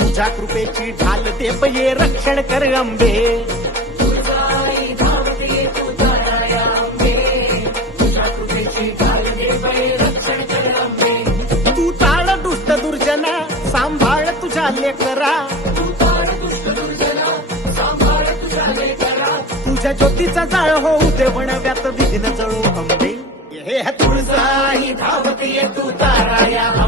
तुझ्या कृपेची ढाल दे ये रक्षण कर अंबे. तू ताळ दुष्ट दुर्जना सांभाळ तुझ्या लेकरा. तुझ्या ज्योतीचा जाळ होऊ दे वणव्यात विघ्न जळू अंबे. हे तुळजाई धावते तू तारा या